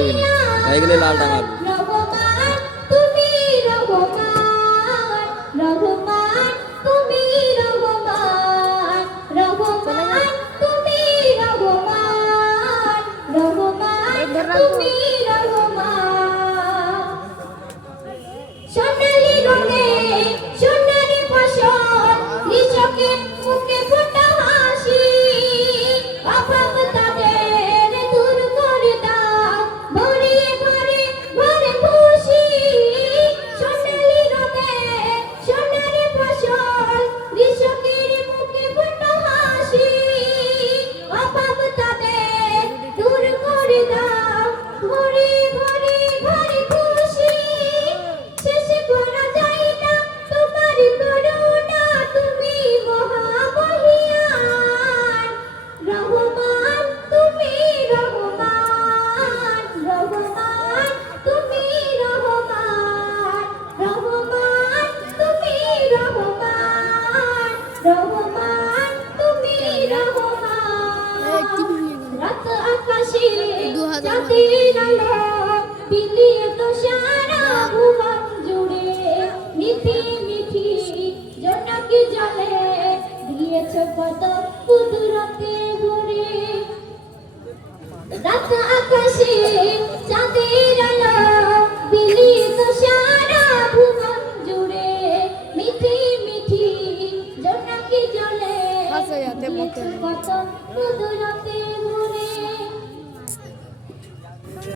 দিবি না এইগুলো লালটা মারবি রহমান তুমি রহমান রহমান তুমি রহমান রহমান তুমি রহমান রহমান তুমি রহমান সোনালী রঙে সোনালী ফসল কৃষকের মুখে ফোটা হাসি অভাব তাদের দূর করে দাও ভরিয়ে ভরে ভরে খুশি সোনালী রঙে সোনালী ফসল কৃষকের মুখে ফোটা হাসি অভাব তাদের দূর করে দাও ভরে ভরে ভরে খুশি শেষ করা যায় না তোমার করুণা তুমি মহামহিয়ান রহমান তুমি রহমান রহমান তুমি রহমান রহমান তুমি রহমান রহমান তুমি রহমান রাত আকাশে চাঁদের আলো বিলিয়ে তো সারা ভুবন জুড়ে মিঠি মিঠি জোনাকি জলে দিয়েছ কত কুদরতে ভরে রাত আকাশে